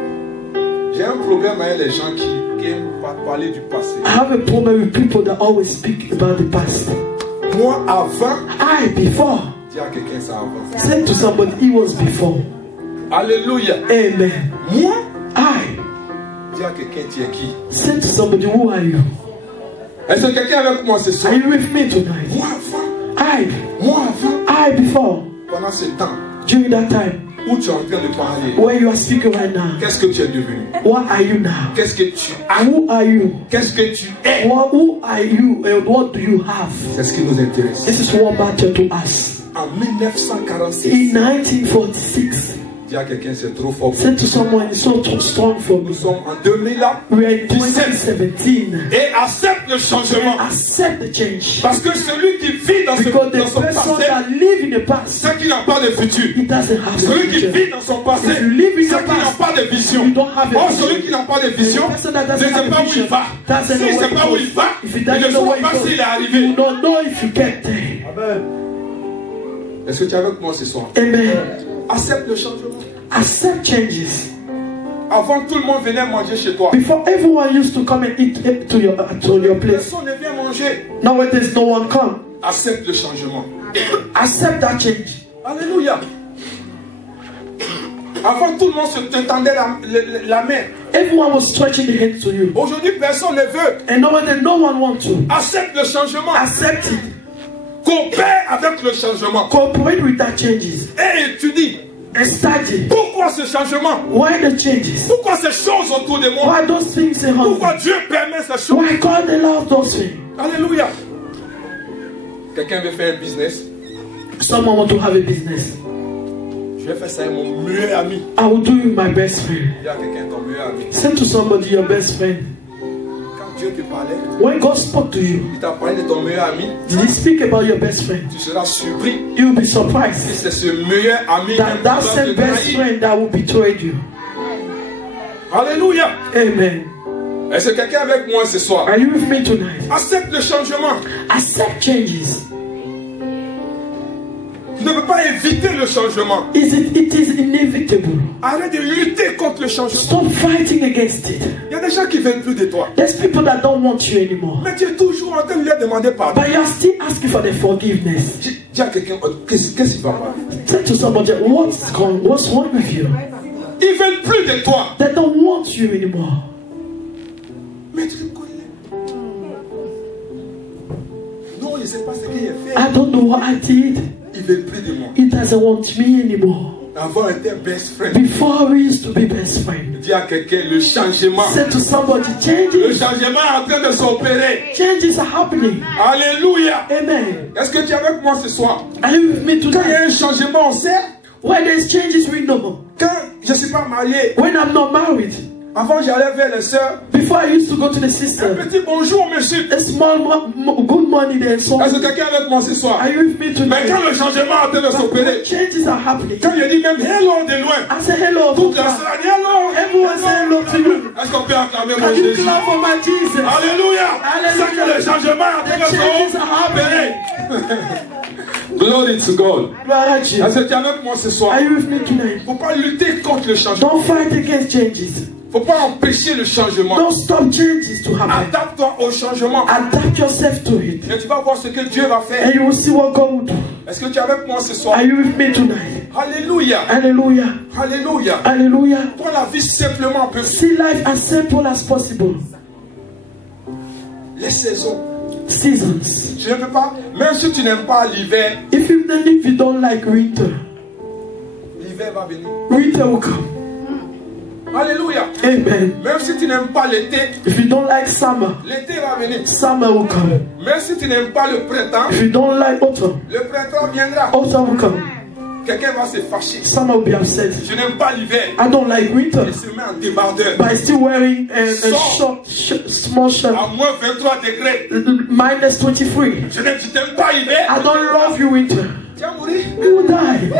j'ai un problème avec les gens qui aiment parler du passé. I have a problem with people that always speak about the past. Moi, avant, Before. dis à quelqu'un ça avant. Say to somebody, he was before. Alléluia. Amen. Moi, I. dis à quelqu'un, tu es qui? Say to somebody, who are you? Est-ce que quelqu'un avec moi ce soir? Are you with me tonight? Moi avant. Moi avant. Before. Pendant ce temps During that time, où tu es en train de parler, where you are speaking right now, qu'est-ce que tu es devenu? what are you now? Qu'est-ce que tu as? Who are you? Qu'est-ce que tu es? Who are you and what do you have? C'est ce qui nous intéresse. This is what matters to us. En 1946, In 1946, dis à quelqu'un, c'est trop fort. say to someone, it's so strong for me. Nous sommes en 2000 là. We are in 2017. Et accepte le changement. Accept the change. Parce que celui qui vit dans Because the son person passé, that live in the past, c'est qui n'a pas de futur. he doesn't have a Celui qui future. vit dans son passé, If you live in c'est your qui n'a past, pas de vision. you don't have a Or vision. celui qui n'a pas de vision The person that ne doesn't sait have pas a où il vision va. doesn't S'il know ne where sait he pas où goes. il va, If he il ne doesn't know saura where pas he s'il est goes, arrivé. you don't know if you get there. Est-ce que tu es avec moi ce soir? Amen. Accepte le changement. Accept changes. Avant, tout le monde venait manger chez toi. Before, everyone used to come and eat to your place. Personne ne vient manger. Nowadays, no one come. Accepte le changement. Accept that change. Alléluia. Avant, tout le monde se te tendait la main. Everyone was stretching the hands to you. Aujourd'hui, personne ne veut. And nowadays, no one wants to. Accepte le changement. Accept it. Coopère avec le changement. Cooperate with that changes. Et tu dis, And study. pourquoi ce changement? Why the changes? Pourquoi ces choses autour de moi? Why those things around Pourquoi me? Dieu permet ces choses? Why God allows those things? Alléluia. Quelqu'un veut faire un business. Someone want to have a business. Je vais faire ça avec mon meilleur ami. I will do it with my best friend. Dis à quelqu'un, ton meilleur ami. Say to somebody, your best friend. Quand Dieu te parlait, When God spoke to you, il t'a parlé de ton meilleur ami. did he speak about your best friend? Tu seras surpris You will be si surprised c'est ce meilleur ami that that qui va same te best trahir. friend that will betray you. Alléluia. Amen. Est-ce que quelqu'un avec moi ce soir? Are you with me tonight? Accepte le changement. Accept changes. ne peux pas éviter le changement. It is inevitable. Arrête de lutter contre le changement. Stop fighting against it. Il y a des gens qui ne veulent plus de toi. There's people that don't want you anymore. Mais tu es toujours en train de leur demander pardon. But you're still asking for the forgiveness. Dis à quelqu'un, qu'est-ce qui va pas? Say to somebody, what's wrong with you? Ils ne veulent plus de toi. They don't want you anymore. Mais tu le connais. Non, il ne sait pas ce qu'il a fait. I don't know what I did. Il ne veut plus de moi. He doesn't want me anymore. Avant, on était best friend. Before we used to be best friends. Dis à quelqu'un, le changement. Say to somebody, Le changes. changement est en train de s'opérer. Changes are happening. Alléluia. Amen. Est-ce que tu es avec moi ce soir? Are you with me Quand il y a tonight? un changement, on sait. When there's changes, we know. Quand je ne suis pas marié, When I'm not married, avant j'allais vers les sœurs. before I used to go to the Un sister, petit bonjour, monsieur. a small good money there. So Est-ce que quelqu'un est avec moi ce soir? are you with me Mais tonight? quand le changement est en train de But s'opérer, when changes are happening, quand il dit même hello de loin, I say hello. toute la Papa. salle dit hello. Everyone say hello to you. Est-ce qu'on peut acclamer mon Can you Jésus? clap for my Jesus? Alléluia. Alléluia. C'est que le changement est en train The changes de are s'opérer. happening. Glory to God. Gloire à Dieu. Est-ce que tu es avec moi ce soir? Are you with me tonight? Il ne faut pas lutter contre le changement. Don't fight against changes. Il ne faut pas empêcher le changement. Don't stop changes to happen. Adapte-toi au changement. Adapt yourself to it. Et tu vas voir ce que Dieu va faire. And you will see what God will do. Est-ce que tu es avec moi ce soir? Are you with me tonight? Alléluia. Hallelujah. Alléluia. Hallelujah. Prends la vie simplement un peu. See life as simple as possible. Les saisons. Seasons. Tu ne peux pas, même si tu n'aimes pas l'hiver, If you don't like winter, l'hiver va venir. winter will come. Alléluia. Amen. Même si tu n'aimes pas l'été, If you don't like summer, l'été va venir. summer will come. Même si tu n'aimes pas le printemps, If you don't like autumn, le printemps viendra. autumn will come. Quelqu'un va se fâcher. Summer will be upset. Je n'aime pas l'hiver. I don't like winter, Il se met en débardeur. but I'm still wearing a small shirt. À moins 23 degrés. Minus 23. Je n'aime pas l'hiver. I don't love you winter. Tu vas mourir. You will die.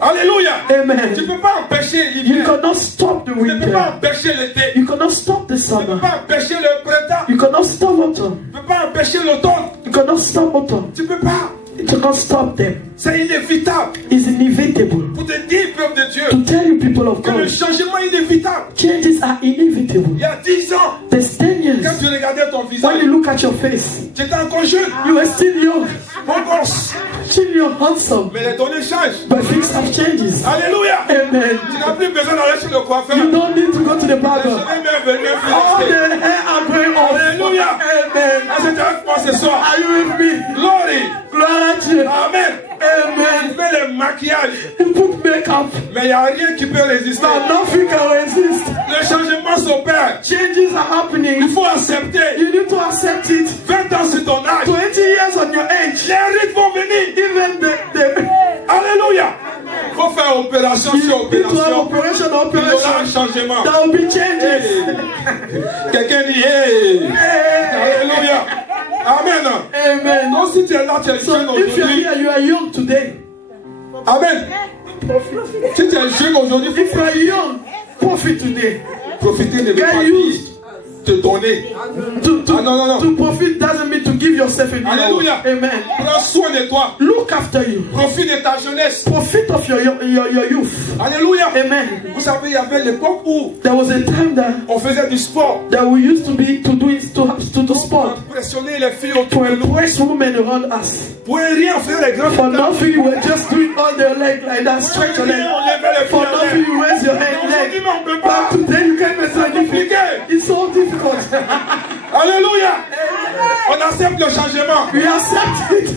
Alléluia. Tu Amen. ne peux pas empêcher You l'hiver. cannot stop the Tu ne peux pas winter. empêcher l'été. You cannot stop the Tu ne peux summer. pas empêcher le printemps. You cannot stop autumn. Tu ne peux pas empêcher l'automne. You cannot stop autumn. Tu ne peux pas. You cannot stop them. C'est inévitable. It's inevitable. Pour te dire, peuple de Dieu, To tell you, people of que le God, changement est inévitable. changes are inevitable. Il y a 10 ans, There's 10 quand years. tu regardais ton visage, When you look at your face, tu étais encore jeune, you are still young, mon gosse. still you're handsome, Mais les données changent. but things have changes. Alléluia. Amen. Tu n'as plus besoin d'aller chez le coiffeur. You don't need to go to the Les barber. cheveux même venaient All plus the rester. hair are growing off. Alléluia. Amen. Est-ce que tu es avec moi ce soir? Are you with me? Glory. Gloire à Dieu. Amen. Amen. Il fait le maquillage, You put makeup, mais il n'y a rien qui peut résister. but nothing can resist. Le changement s'opère. Changes are Il happening. faut accepter. You need to accept it. 20 ans sur ton âge, 20 years on your age. les rites vont venir. Even the Alléluia. Il faut faire opération sur you need to have opération. operation, Il y aura un operation. changement. There will be changes. Quelqu'un dit hey. Alléluia. Amen. Amen. Donc si tu es là, tu es jeune So if you're aujourd'hui. here, you are young today. Amen. Si tu es jeune aujourd'hui, il If you are young, profit today. faut profiter de Can pas you dire te donner. To Ah, non. to profit doesn't mean to give yourself a Alléluia. Amen. Prends soin de toi. Look after you. Profite de ta jeunesse. Profit of your youth. Alléluia. Amen. Vous savez, il y avait l'époque où There was a time that on faisait du sport. we used to do sport On impressionnait les filles autour to de nous. impress women around us. Pour rien, on faisait les grands For états. nothing, you were just doing all their leg like that, stretch your leg. On levait les filles For en nothing, l'air. you raise your hand Aujourd'hui, leg. mais on ne peut pas. But today, you can't make it Compliqué. It's so difficult. Alléluia. On accepte le changement. We accept it.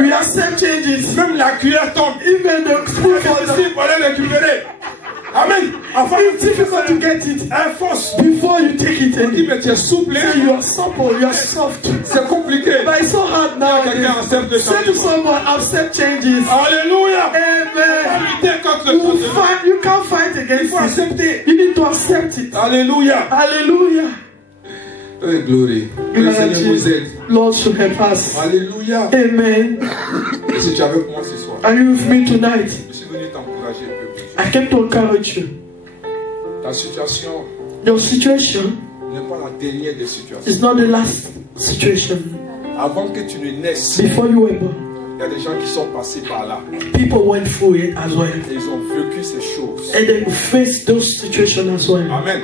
We accept changes. Même la cuillère tombe. Even the spoon C'est falls down. difficile pour aller récupérer. Amen. Enfin, It's difficult to get it un force. before you take it. On dit, In. mais tu es souple. Say you are supple, you are soft. C'est compliqué. But it's so hard Quelqu'un nowadays. accepte le Say to changement. someone, accept changes. Alléluia. Amen. Lutter contre le changement. You can't fight Il against faut it. accepter. You need to accept it. Alléluia. Hallelujah. Oh, glory. Que le Seigneur vous aide. Lord should help us. Alléluia. Amen. Et si tu es avec moi ce soir, Are you with me tonight? je suis venu t'encourager un peu. I came to encourage you. Ta situation Your situation n'est pas la dernière des situations. is not the last situation. Avant que tu ne naisses, Before you were born, Il y a des gens qui sont passés par là. People went through it as well. Et ils ont vécu ces choses. And they faced those situations as well. Amen.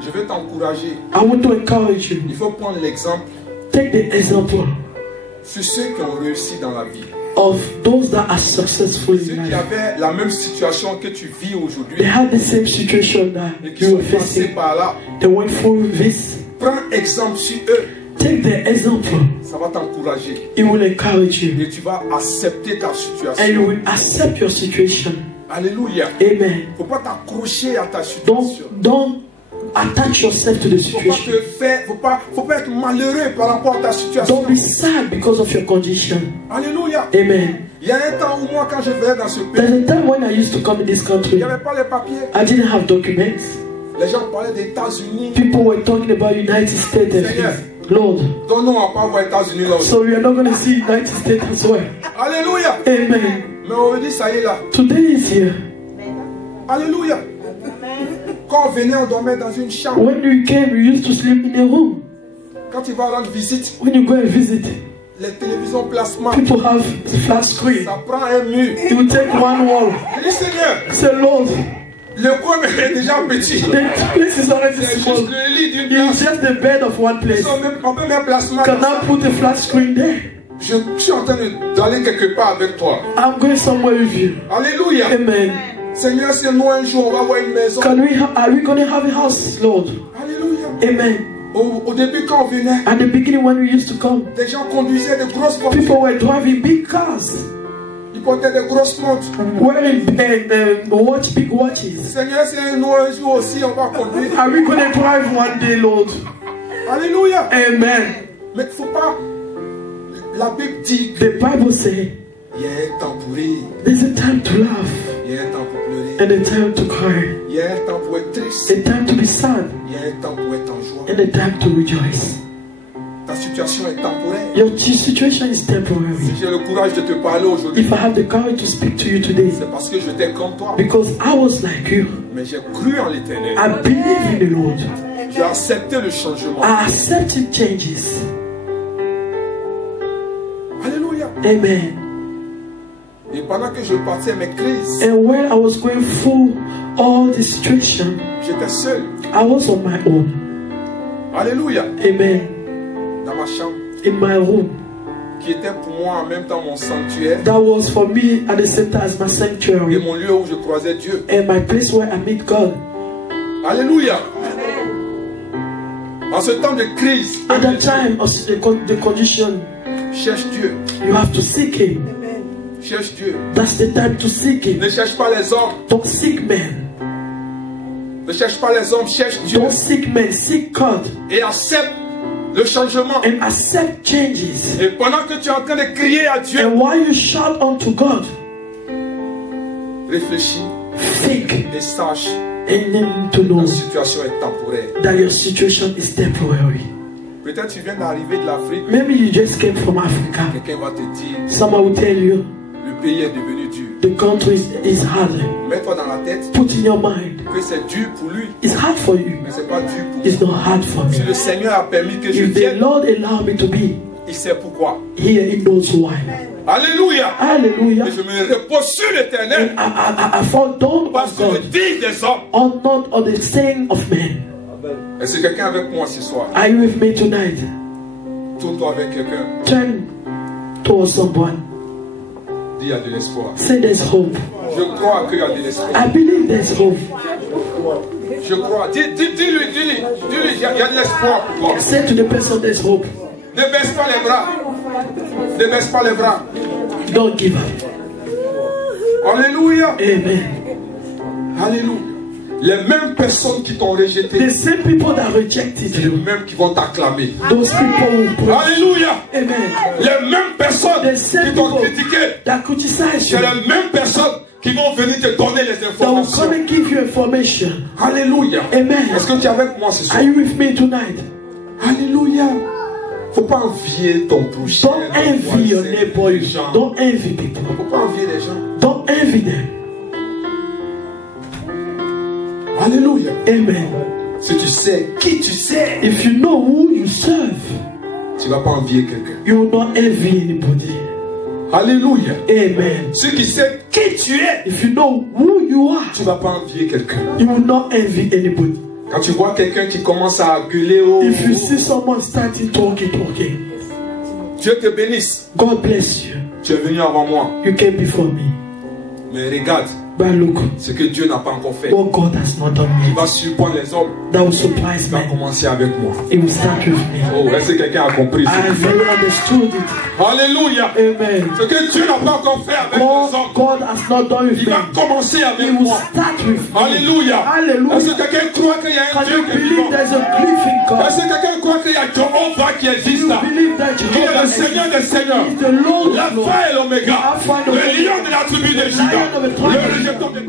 Je veux t'encourager. I want to encourage you. Il faut prendre l'exemple Take the example sur ceux qui ont réussi dans la vie. of those that are successful Ceux in qui life. avaient la même situation que tu vis They aujourd'hui had the same situation that et qui you sont were passés facing. par là. They went through this. Prends exemple sur eux. Take the example. Ça va t'encourager. It will encourage you. Et tu vas accepter ta And you situation. will accept your situation. Alléluia. Amen. Il ne faut pas t'accrocher à ta situation. Don't attach yourself to the Il ne situation. faut pas être malheureux par rapport à ta situation. Don't be sad because of your condition. Alléluia. Amen. Il y a un temps où moi, quand je venais dans ce There's pays, a time when I used to come in this il country. n'y avait pas les papiers. I didn't have documents. Les gens parlaient des États-Unis. People were talking about United States and Seigneur. things. Lord, Donc nous, on va pas voir les États-Unis là aussi. so we are not going to see United States as well. Alléluia. Amen. Mais on dit, ça y est là. Today is here. Alléluia. Quand on venait, on dormait dans une chambre. When you came, you used to sleep in a room. Quand tu vas rendre visite, When you go and visit, les télévisions plasma, people have flat screen. ça prend un mur. You take one wall. Je dis, Seigneur, Say, Lord, le coin est déjà petit. the place is already C'est small. juste le lit d'une It's place. just the bed of one place. On peut mettre plasma. Can I put a flat screen there? Je suis en train d'aller quelque part avec toi. I'm going somewhere with you. Alléluia. Amen. Seigneur, c'est nous un jour, on va voir une maison. Are we going to have a house, Lord? Alléluia. Amen. Au début, quand on venait, At the beginning, when we used to come, des gens conduisaient de grosses voitures. people were driving big cars, Ils portaient de grosses montres. wearing big watches. Seigneur, c'est nous un jour aussi, on va conduire. Are we going to drive one day, Lord? Alléluia. Amen. Mais il ne faut pas. La Bible dit The Bible says qu'il y a un temps pour rire, there's a time to laugh il y a un temps pour pleurer, and a time to cry, il y a un temps pour être triste, a time to be sad il y a un temps pour être en joie. and a time to rejoice. Ta situation est temporaire. Your situation is Si temporary. j'ai le courage de te parler aujourd'hui, If I have the courage to speak to you today, c'est parce que j'étais comme toi. because I was like you, Mais j'ai cru en l'éternel. I believe in the Lord. J'ai accepté le changement. I accepted changes. Alléluia. Amen. Et pendant que je partais à mes crises, And when I was going through all the situation, j'étais seul. I was on my own. Alléluia. Amen. Dans ma chambre, In my room. qui était pour moi en même temps mon sanctuaire That was for me at the same time as my et sanctuary mon lieu où je croisais Dieu. and my place where I meet God. Alléluia. En ce temps de crise, At that time of the condition, cherche Dieu. you have to seek Him. Cherche Dieu. That's the time to seek Him. Ne cherche pas les hommes. Don't seek men. Ne cherche pas les hommes. Cherche Dieu. Don't seek men. Seek God Et accepte le changement. and accept changes. Et pendant que tu es en train de crier à Dieu, And while you shout unto God, réfléchis think et sache and then to que know la situation est temporaire. that your situation is temporary. Peut-être tu viens d'arriver de l'Afrique. Maybe you just came from Africa. Quelqu'un va te dire, Someone will tell you le pays est devenu dur. the country is hard. Mets-toi dans la tête Put in your mind, que c'est dur pour lui, it's hard for you. mais c'est pas dur pour It's moi. not hard for Si me. le Seigneur a permis que je If the vienne, Lord allow me to be il sait pourquoi. here, He knows why. Alléluia. Hallelujah. Et je me repose sur l'éternel. I fall down Pas on sur le God, dit des hommes. on not on the saying of men. Est-ce que quelqu'un avec moi ce soir? Are you with me tonight? Tourne-toi avec quelqu'un. Turn towards someone. Dis, il y a de l'espoir. Say there's hope. Je crois qu'il y a de l'espoir. I believe there's hope. Je crois. Dis-lui, il y a de l'espoir pour toi. Say to the person there's hope. Ne baisse pas les bras. Ne baisse pas les bras. Don't give up. Alléluia. Amen. Alléluia. Les mêmes personnes qui t'ont rejeté, The same people that rejected c'est les you, mêmes qui vont t'acclamer. those people who praise. Alléluia. Amen. Les mêmes personnes The same qui t'ont people critiqué, that criticize c'est you, les mêmes personnes qui vont venir te donner les that will come informations. and give you information. Alléluia. Amen. Est-ce que tu es avec moi ce soir? Are you with me tonight? Alléluia. Faut pas envier ton prochain. Don't envy your neighbor. les gens. Don't envy people. Faut pas envier les gens. Don't envy them. Alléluia. Amen. Si tu sais qui tu sais, If you know who you serve, tu vas pas envier quelqu'un. you will not envy anybody. Alléluia. Amen. Ceux qui savent qui tu es, If you know who you are, tu ne vas pas envier quelqu'un. you will not envy anybody. Quand tu vois quelqu'un qui commence à gueuler, oh, If you see someone starting talking, Dieu te bénisse. God bless you. Tu es venu avant moi. You came before me. Mais regarde But look, ce que Dieu n'a pas encore fait. what God has not done Il yet. va surprendre les hommes. That will surprise Il va me. commencer avec moi. It will start with me. Oh, est-ce que quelqu'un a compris I ça? have really understood it. Alléluia. Amen. Ce que Dieu n'a pas encore fait avec les hommes, God has not done with il me. va commencer He avec will moi. start with me. Alléluia. Est-ce Hallelujah. que quelqu'un croit qu'il y a un Can Dieu you qui est believe vivant? there's a living God? Est-ce que quelqu'un croit qu'il y a Jéhovah qui existe You là? believe that Qui est le Jehovah Seigneur des Seigneurs, is the Lord of Lords, l'Alpha et l'Oméga, Alpha and le Omega, lion de la tribu de Juda, Lion of the tribe le of rejeton de...